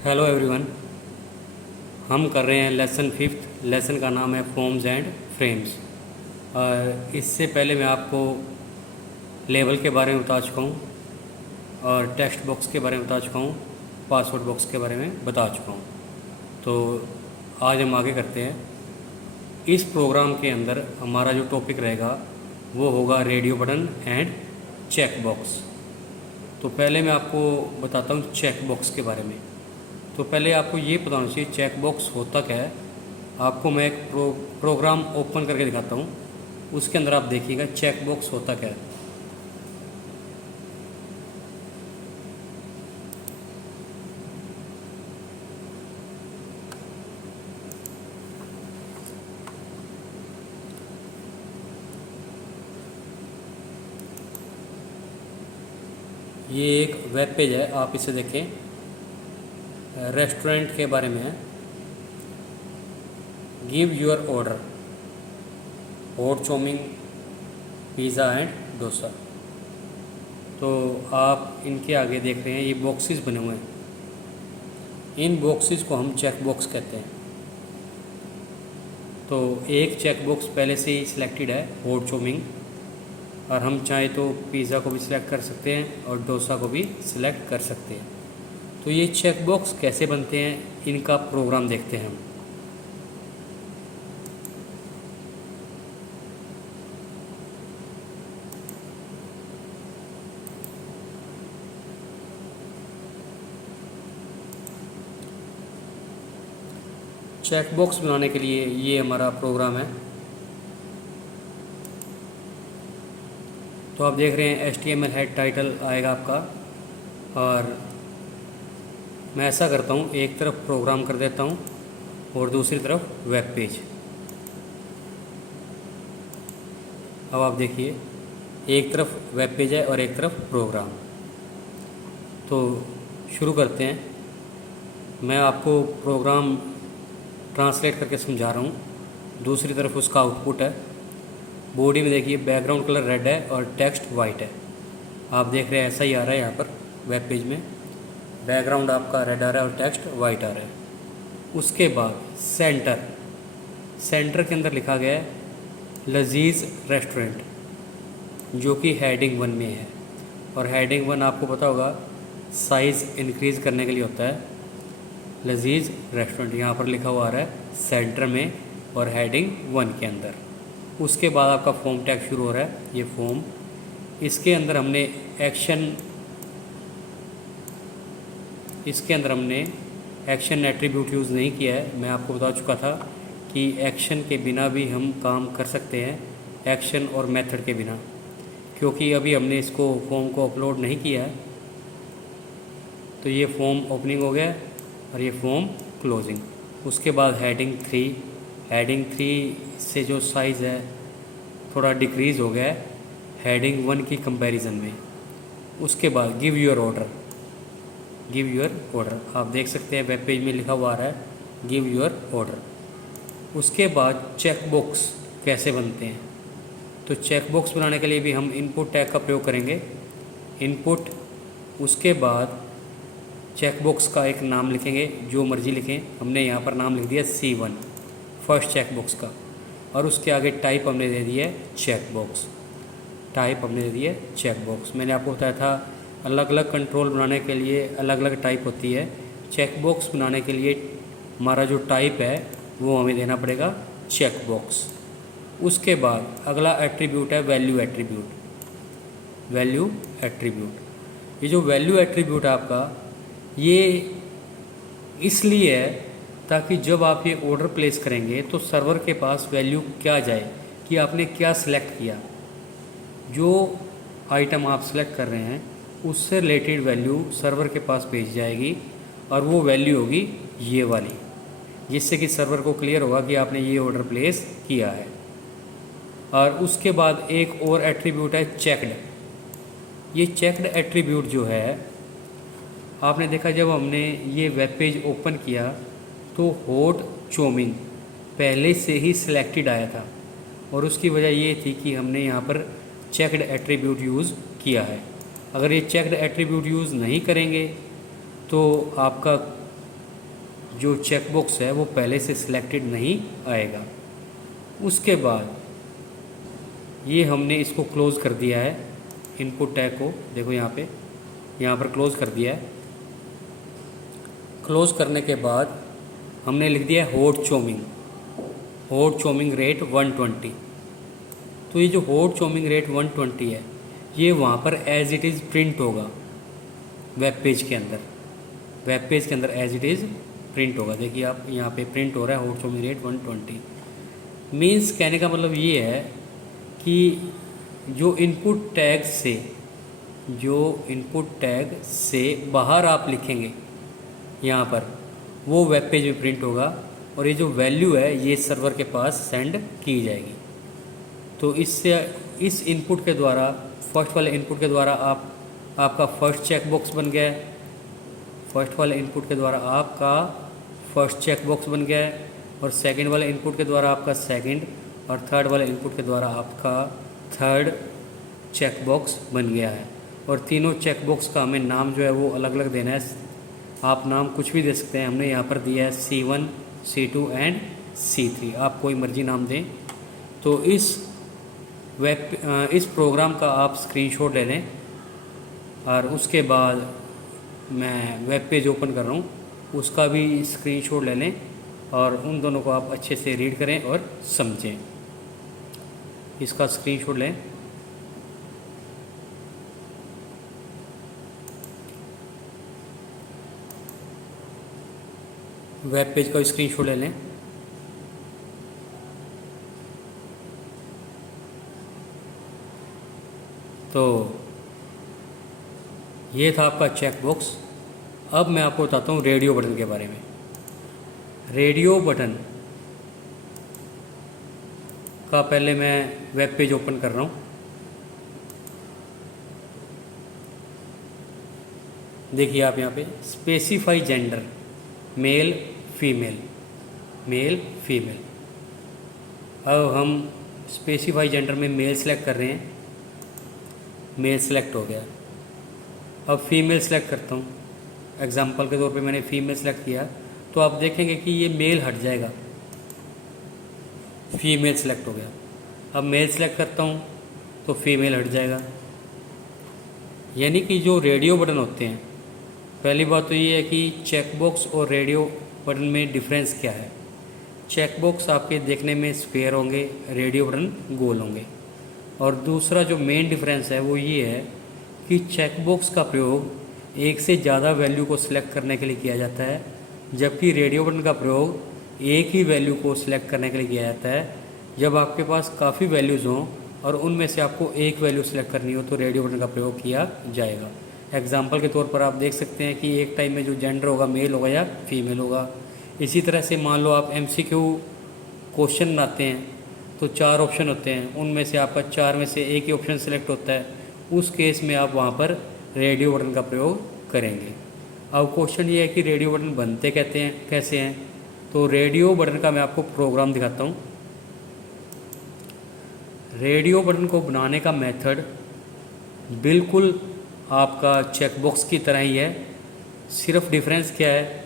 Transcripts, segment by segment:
Hello everyone. हम कर रहे हैं लेसन फिफ्थ। लेसन का नाम है फॉर्म्स एंड फ्रेम्स। और इससे पहले मैं आपको लेबल के बारे में बता चुका हूँ और टेक्स्ट बॉक्स के बारे में बता चुका हूँ, पासवर्ड बॉक्स के बारे में बता चुका हूँ। तो आज हम आगे करते हैं। इस प्रोग्राम के अंदर हमारा जो टॉपिक रहेगा वो होगा radio button and check box. तो पहले मैं आपको बताता हूँ चेक बॉक्स के बारे में। तो पहले आपको ये पता होना चाहिए चेक बॉक्स होता क्या है। आपको मैं एक प्रोग्राम ओपन करके दिखाता हूँ, उसके अंदर आप देखिएगा चेक बॉक्स होता क्या है। ये एक वेब पेज है, आप इसे देखें। रेस्टोरेंट के बारे में है। Give your order, hot chowmein, pizza and dosa. तो आप इनके आगे देख रहे हैं ये बॉक्सेस बने हुए हैं। इन बॉक्सेस को हम चेक बॉक्स कहते हैं। तो एक चेक बॉक्स पहले से ही सिलेक्टेड है, हॉट चाउमीन, और हम चाहे तो पिज़्ज़ा को भी सिलेक्ट कर सकते हैं और डोसा को भी सिलेक्ट कर सकते हैं। तो ये चेक बॉक्स कैसे बनते हैं, इनका प्रोग्राम देखते हैं हम। चेक बॉक्स बनाने के लिए ये हमारा प्रोग्राम है। तो आप देख रहे हैं HTML हेड टाइटल आएगा आपका, और मैं ऐसा करता हूँ एक तरफ प्रोग्राम कर देता हूँ और दूसरी तरफ वेब पेज। अब आप देखिए एक तरफ वेब पेज है और एक तरफ प्रोग्राम। तो शुरू करते हैं। मैं आपको प्रोग्राम ट्रांसलेट करके समझा रहा हूँ। दूसरी तरफ उसका आउटपुट है। बॉडी में देखिए बैकग्राउंड कलर रेड है और टेक्स्ट वाइट है। आप देख रहे हैं ऐसा ही आ रहा है यहाँ पर वेब पेज में। बैकग्राउंड आपका रेड आ रहा है और टेक्स्ट वाइट आ रहा है। उसके बाद सेंटर, सेंटर के अंदर लिखा गया है लजीज रेस्टोरेंट, जो कि हेडिंग 1 में है। और हेडिंग 1 आपको पता होगा साइज़ इंक्रीज़ करने के लिए होता है। लजीज रेस्टोरेंट यहाँ पर लिखा हुआ आ रहा है सेंटर में और हेडिंग 1 के अंदर। उसके बाद आपका फॉर्म टैग शुरू हो रहा है, ये फॉर्म। इसके अंदर हमने एक्शन एट्रीब्यूट यूज़ नहीं किया है। मैं आपको बता चुका था कि एक्शन के बिना भी हम काम कर सकते हैं, एक्शन और मेथड के बिना, क्योंकि अभी हमने इसको फॉर्म को अपलोड नहीं किया है। तो ये फॉर्म ओपनिंग हो गया और ये फॉर्म क्लोजिंग। उसके बाद हेडिंग 3 से जो साइज़ है थोड़ा डिक्रीज़ हो गया है हेडिंग 1 की कंपैरिजन में। उसके बाद गिव योर ऑर्डर, आप देख सकते हैं वेब पेज में लिखा हुआ आ रहा है गिव योर ऑर्डर। उसके बाद चेक बॉक्स कैसे बनते हैं। तो चेक बॉक्स बनाने के लिए भी हम इनपुट टैग का प्रयोग करेंगे। इनपुट, उसके बाद चेक बॉक्स का एक नाम लिखेंगे, जो मर्जी लिखें। हमने यहाँ पर नाम लिख दिया C1 फर्स्ट चेक बॉक्स का, और उसके आगे टाइप हमने दे दिया है चेक बॉक्स। मैंने आपको बताया था अलग अलग कंट्रोल बनाने के लिए अलग अलग टाइप होती है। चेक बॉक्स बनाने के लिए हमारा जो टाइप है वो हमें देना पड़ेगा चेक बॉक्स। उसके बाद अगला एट्रीब्यूट है वैल्यू एट्रीब्यूट। ये जो वैल्यू एट्रीब्यूट है आपका, ये इसलिए है ताकि जब आप ये ऑर्डर प्लेस करेंगे तो सर्वर के पास वैल्यू क्या जाए कि आपने क्या सिलेक्ट किया। जो आइटम आप सिलेक्ट कर रहे हैं उससे रिलेटेड वैल्यू सर्वर के पास भेज जाएगी, और वो वैल्यू होगी ये वाली, जिससे कि सर्वर को क्लियर होगा कि आपने ये ऑर्डर प्लेस किया है। और उसके बाद एक और एट्रीब्यूट है चेक्ड। ये चेक्ड एट्रीब्यूट जो है, आपने देखा जब हमने ये वेब पेज ओपन किया तो हॉट चाउमीन पहले से ही सिलेक्टेड आया था, और उसकी वजह ये थी कि हमने यहाँ पर चेक्ड एट्रीब्यूट यूज़ किया है। अगर ये चेक्ड एट्रीब्यूट यूज़ नहीं करेंगे तो आपका जो चेकबॉक्स है वो पहले से सिलेक्टेड नहीं आएगा। उसके बाद ये हमने इसको क्लोज़ कर दिया है, इनपुट टैग को देखो यहाँ पर क्लोज़ कर दिया है। क्लोज़ करने के बाद हमने लिख दिया हॉट चोमिंग रेट 120। तो ये जो हॉट चोमिंग रेट 120 है ये वहाँ पर एज इट इज़ प्रिंट होगा वेब पेज के अंदर एज इट इज़ प्रिंट होगा। देखिए आप यहाँ पे प्रिंट हो रहा है हॉट चोमिंग रेट 120। मीन्स कहने का मतलब ये है कि जो इनपुट टैग से बाहर आप लिखेंगे यहाँ पर, वो वेब पेज में प्रिंट होगा और ये जो वैल्यू है ये सर्वर के पास सेंड की जाएगी। तो इस इनपुट के द्वारा, फर्स्ट वाले इनपुट के द्वारा आपका फर्स्ट चेकबॉक्स बन गया है, फर्स्ट वाले इनपुट के द्वारा आपका फर्स्ट चेकबॉक्स बन गया है, और सेकंड वाले इनपुट के द्वारा आपका सेकंड, और थर्ड वाले इनपुट के द्वारा आपका थर्ड चेकबॉक्स बन गया है। और तीनों चेकबॉक्स का हमें नाम जो है वो अलग अलग देना है। आप नाम कुछ भी दे सकते हैं, हमने यहाँ पर दिया है C1, C2 एंड C3, आप कोई मर्जी नाम दें। तो इस प्रोग्राम का आप स्क्रीनशॉट ले लें और उसके बाद मैं वेब पेज ओपन कर रहा हूँ, उसका भी स्क्रीनशॉट ले लें और उन दोनों को आप अच्छे से रीड करें और समझें। इसका स्क्रीनशॉट लें। वेब पेज का स्क्रीनशॉट ले लें। तो ये था आपका चेकबॉक्स। अब मैं आपको बताता हूँ रेडियो बटन के बारे में। रेडियो बटन का पहले मैं वेब पेज ओपन कर रहा हूँ। देखिए आप यहाँ पे स्पेसिफाई जेंडर मेल फीमेल। अब हम स्पेसिफाई जेंडर में मेल सेलेक्ट कर रहे हैं, मेल सेलेक्ट हो गया। अब फीमेल सेलेक्ट करता हूँ, एग्जांपल के तौर पे मैंने फीमेल सेलेक्ट किया, तो आप देखेंगे कि ये मेल हट जाएगा, फीमेल सेलेक्ट हो गया। अब मेल सेलेक्ट करता हूँ तो फीमेल हट जाएगा। यानी कि जो रेडियो बटन होते हैं, पहली बात तो ये है कि चेकबॉक्स और रेडियो बटन में डिफरेंस क्या है। चेकबॉक्स आपके देखने में स्क्वायर होंगे, रेडियो बटन गोल होंगे। और दूसरा जो मेन डिफरेंस है वो ये है कि चेकबॉक्स का प्रयोग एक से ज़्यादा वैल्यू को सिलेक्ट करने के लिए किया जाता है, जबकि रेडियो बटन का प्रयोग एक ही वैल्यू को सिलेक्ट करने के लिए किया जाता है। जब आपके पास काफ़ी वैल्यूज़ हों और उनमें से आपको एक वैल्यू सेलेक्ट करनी हो तो रेडियो बटन का प्रयोग किया जाएगा। एग्जाम्पल के तौर पर आप देख सकते हैं कि एक टाइम में जो जेंडर होगा मेल होगा या फीमेल होगा। इसी तरह से मान लो आप MCQ क्वेश्चन बनाते हैं तो 4 ऑप्शन होते हैं, उनमें से आपका 4 में से एक ही ऑप्शन सेलेक्ट होता है, उस केस में आप वहाँ पर रेडियो बटन का प्रयोग करेंगे। अब क्वेश्चन ये है कि रेडियो बटन बनते कैसे हैं, तो रेडियो बटन का मैं आपको प्रोग्राम दिखाता हूँ। रेडियो बटन को बनाने का मेथड बिल्कुल आपका चेकबॉक्स की तरह ही है, सिर्फ डिफरेंस क्या है,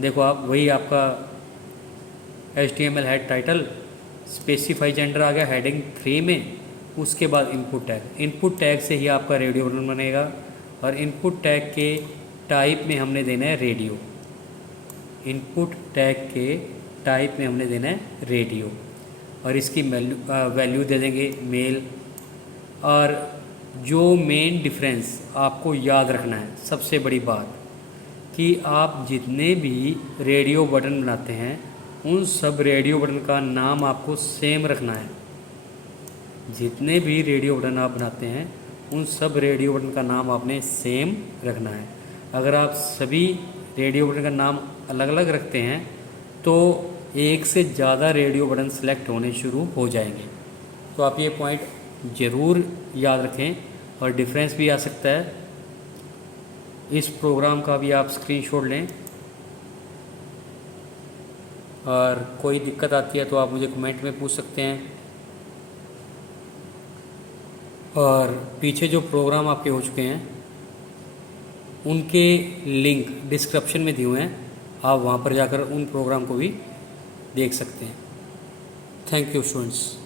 देखो आप, वही आपका HTML head title, specify gender आ गया हेडिंग 3 में, उसके बाद इनपुट टैग से ही आपका रेडियो बटन बनेगा। और इनपुट टैग के टाइप में हमने देना है रेडियो, इनपुट टैग के टाइप में हमने देना है रेडियो, और इसकी वैल्यू दे देंगे मेल। और जो मेन डिफरेंस आपको याद रखना है, सबसे बड़ी बात, कि आप जितने भी रेडियो बटन बनाते हैं उन सब रेडियो बटन का नाम आपको सेम रखना है। जितने भी रेडियो बटन आप बनाते हैं उन सब रेडियो बटन का नाम आपने सेम रखना है। अगर आप सभी रेडियो बटन का नाम अलग अलग रखते हैं तो एक से ज़्यादा रेडियो बटन सेलेक्ट होने शुरू हो जाएंगे। तो आप ये पॉइंट ज़रूर याद रखें, और डिफरेंस भी आ सकता है। इस प्रोग्राम का भी आप स्क्रीनशॉट लें, और कोई दिक्कत आती है तो आप मुझे कमेंट में पूछ सकते हैं। और पीछे जो प्रोग्राम आपके हो चुके हैं उनके लिंक डिस्क्रिप्शन में दिए हुए हैं, आप वहाँ पर जाकर उन प्रोग्राम को भी देख सकते हैं। Thank you students.